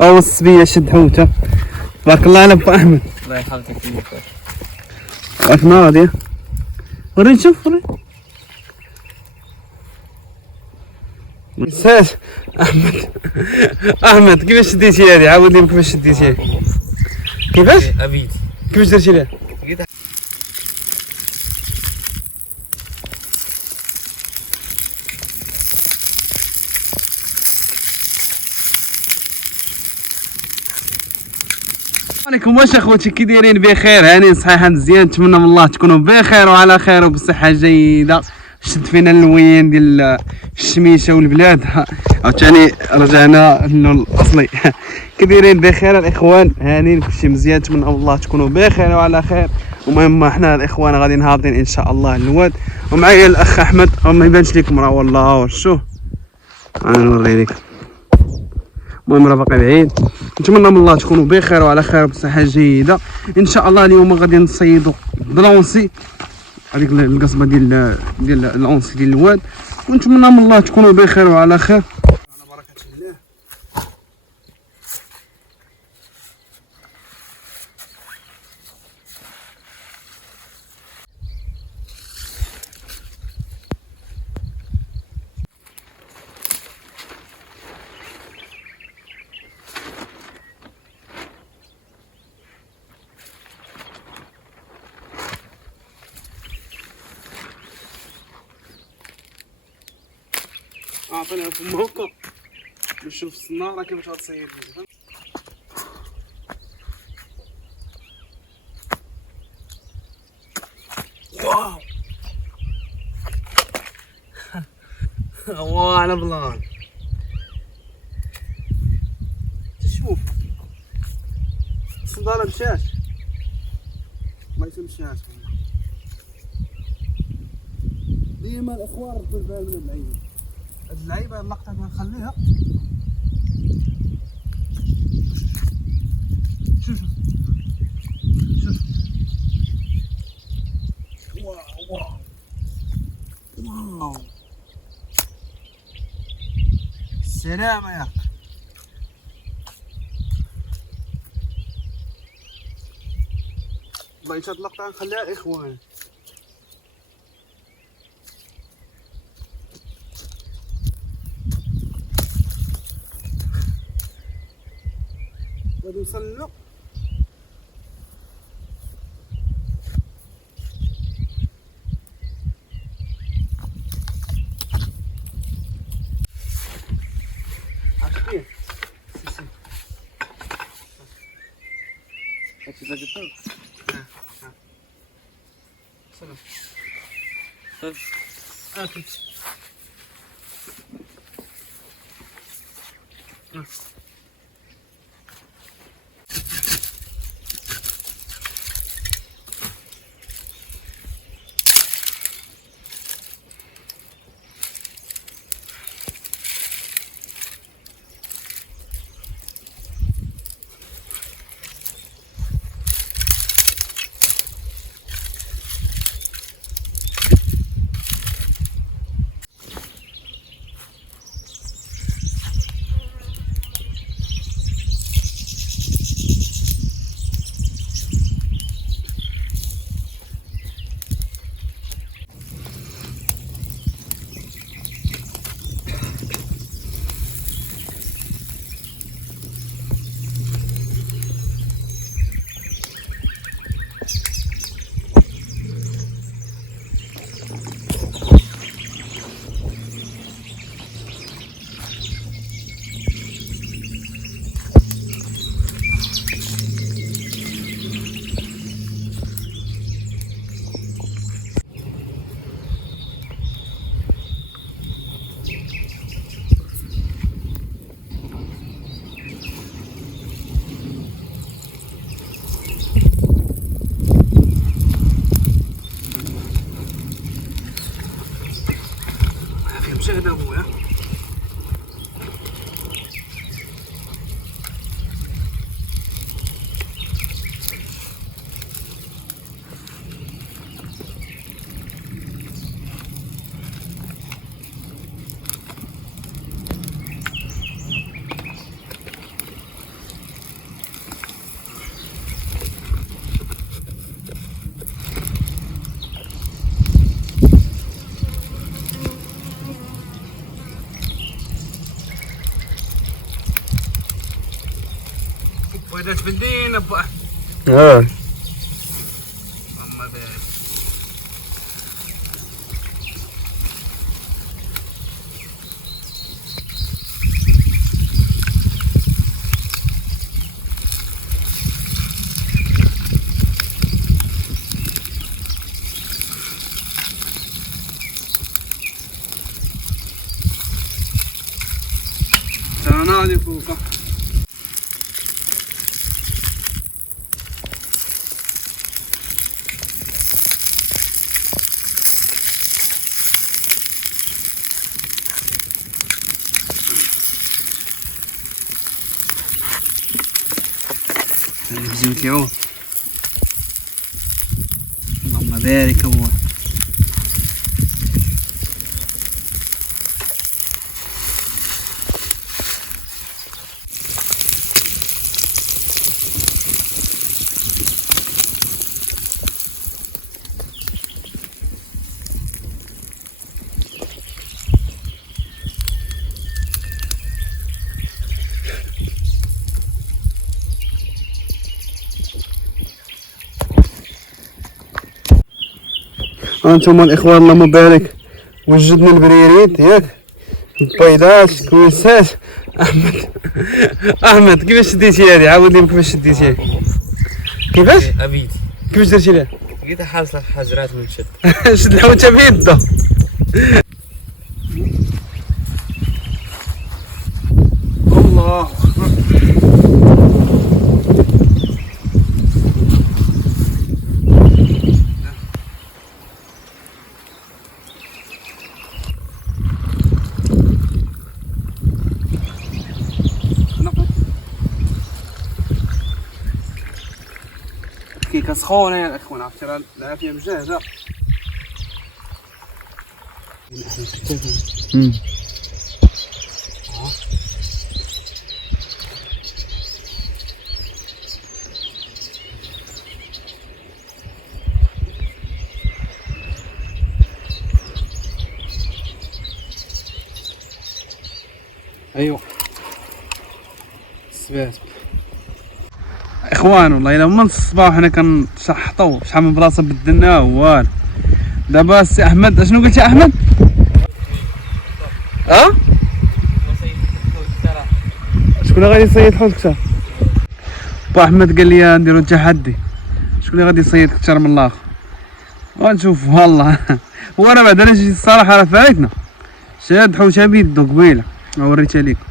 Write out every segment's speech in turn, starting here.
او الصبيه شد حوته. بارك الله على ابو احمد. الله يحفظك فيك. راك راضي؟ وري نشوف وري. مساج احمد كيفاش شديتي هذه؟ عاودني كيفاش شديتيها. كيفاش؟ ابيد. كيفاش درتي لها؟ عليكم واش اخوتي، كي دايرين؟ بخير، هانيين صحيحه مزيان. نتمنى من الله تكونوا بخير وعلى خير وبصحه جيده. شد فينا الوين ديال الشميشه والبلاد عاوتاني رجعنا للاصلي. كي دايرين؟ بخير الاخوان، هانيين كلشي مزيان. نتمنى من الله تكونوا بخير وعلى خير. المهم حنا الاخوان غادي هابطين ان شاء الله للواد، ومعايا الاخ احمد. ما يبانش لكم راه والله شوف انا نوري لكم. المهم راه باقي بعيد. نتمنى من الله تكونوا بخير وعلى خير بصحه جيده ان شاء الله. اليوم غادي نصيدوا بلونسي، هذيك القصبه ديال العنص ديال الواد، ونتمنى من الله تكونوا بخير وعلى خير على بركه الله. اعطيني فما هكا نشوف السناره كيفاش غتصيد فيه. واو الله على بلان. تشوف الصداره مشات، الله يسمشات. ديما الاخوان ردوا البال من العين. هاد اللعيبه اللقطه غنخليها. شوف شوف واو واو واو السلامة يا اخي. بغيت هاد اللقطه نخليها اخوان. غادي نوصل له. عرفتيه؟ سي هادشي اللي قلت. سلام. كنت بيضات في الدين ابو احمد. اه اللهم بارك. تنادي فوقه. اللي بزيوت العود. اللهم بارك ابوه. انتم الاخوان اللهم بارك وجدنا البريريت ياك البيضات الكويسات. احمد كيفاش شديتي هذه؟ عاودني كيفاش شديتيها. كيفاش؟ ابيدي كيفاش درتي لها؟ لقيتها حاصله في حجرات من شد. شد الحوته بيده. الله كيكه سخونه يا الاخوان، عرفتي راه العافيه مجهزه. ايوا السبات اخوان والله الا من الصباح حنا كنشحطوا شحال من بلاصه بدلناها والو. دابا السي احمد اشنو قلت يا احمد؟ شكون اللي غادي يصيد حوت كثر؟ با احمد قال لي نديرو تحدي، شكون اللي غادي يصيد اكثر من الاخر؟ غنشوف والله. هو انا بعدا انا الصراحه راه فايتنا. شاد حوته بيدو قبيله وريتها ليكم،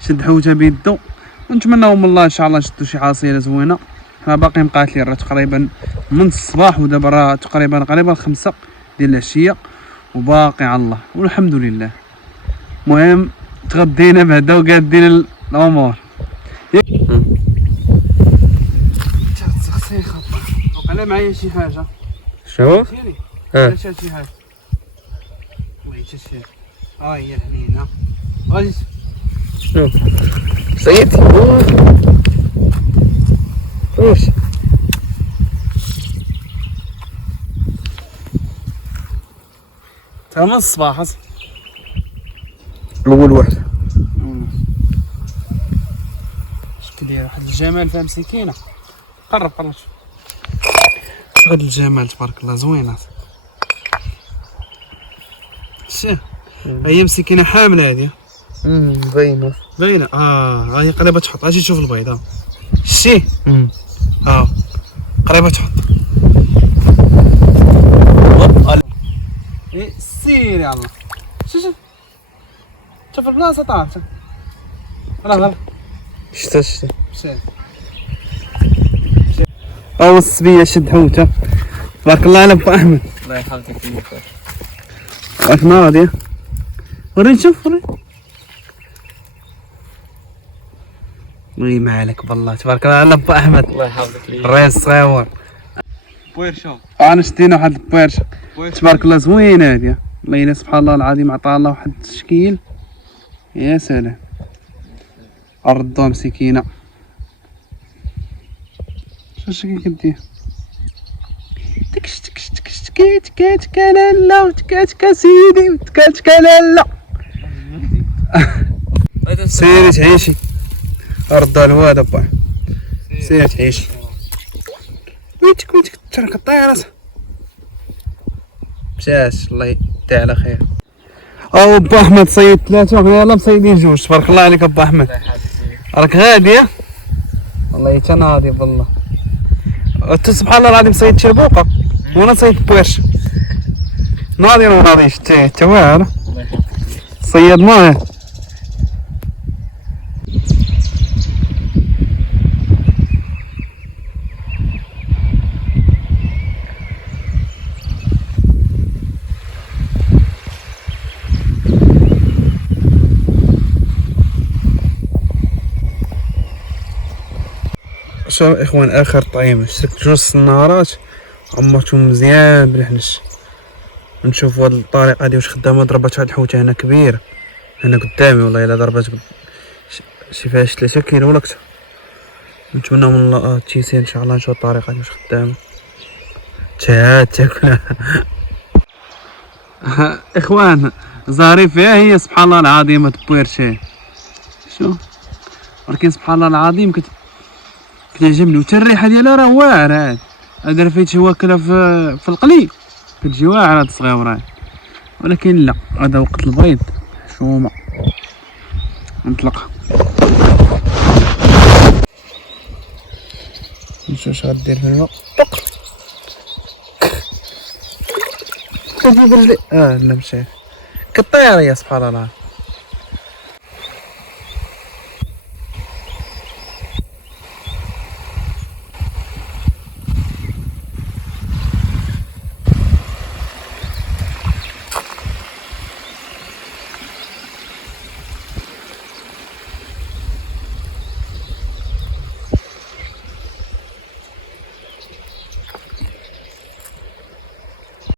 شد حوته بيدو ونتمناو من الله ان شاء الله نشدو شي حاصيله زوينه. حنا باقي مقاتلين راه تقريبا من الصباح ودابا راه تقريبا 5 ديال العشيه وباقي على الله والحمد لله. المهم تغدينا بعدا وقادين الامور. تسخسيخه وقع معايا شي حاجه. شنو؟ شي حاجه بغيت شي هي حنينه غادي شنو؟ صيدتي؟ واش؟ تا من الصباح اول واحد. شكون داير واحد الجمال فيها مسكينه. قرب شوف هاد الجمال تبارك الله زوينه. شوف هي مسكينه حامله هادي. باينه هاي قريبه تحط. اجي تشوف البيضه شتي قريبه تحط. سير يلا شوف البلاصه طارت. راه شتا مشات او السبيه شد حوته تبارك الله على ابو احمد. الله يحفظك فيك. راك ناضيه وريني شوف وريني. وي مالك بالله تبارك الله على ابو احمد. الله يحفظك لي. الريس صغير بويرشا. انا شدينا واحد البويرشه تبارك الله زوينه هادي. والله الا سبحان الله العظيم عطاها الله واحد التشكيل يا سلام. ردوها مسكينه. شاش كدير تكش تكش تكش تكي تكا تكا لالا تكا تكا سيدي تكا تكا لالا. سيري تعيشي ردها الواد با سير تعيش ويتك ترك الطيارة مشاش الله يديها على خير. او با احمد صيد 3 وحنا يلاه مصيدين 2. تبارك الله عليك با احمد راك غادي والله حتى ناضي بالله. انت سبحان الله العظيم صيد شربوقه وانا صيد بويرش ناضي ما ناضيش تا والو صيدناه. شوف اخوان اخر طعيمه شركت 2 النهارات عمرتهم مزيان بالحنش. نشوفوا هاد الطريقه هادي واش خدامه. ضربت هاد الحوته هنا كبير هنا قدامي والله الا ضربت شي فيها 3 كيلو ولا اكثر. نتمنى من الله التيسير ان شاء الله. نشوف الطريقه هادي واش خدامه تاكل. اخوان ظريفه هي سبحان الله العظيم هاد بويرشي شوف ولكن سبحان الله العظيم كتعجبني وتا الريحه ديالها راه واعره. هاد رفيتي واكله في القلي كتجي واعره هاد الصغيره ولكن لا هذا وقت البيض حشومه نطلقها. نشوف اش غدير في الماء طق كتجيب لي لا مشى كطير يا سبحان الله.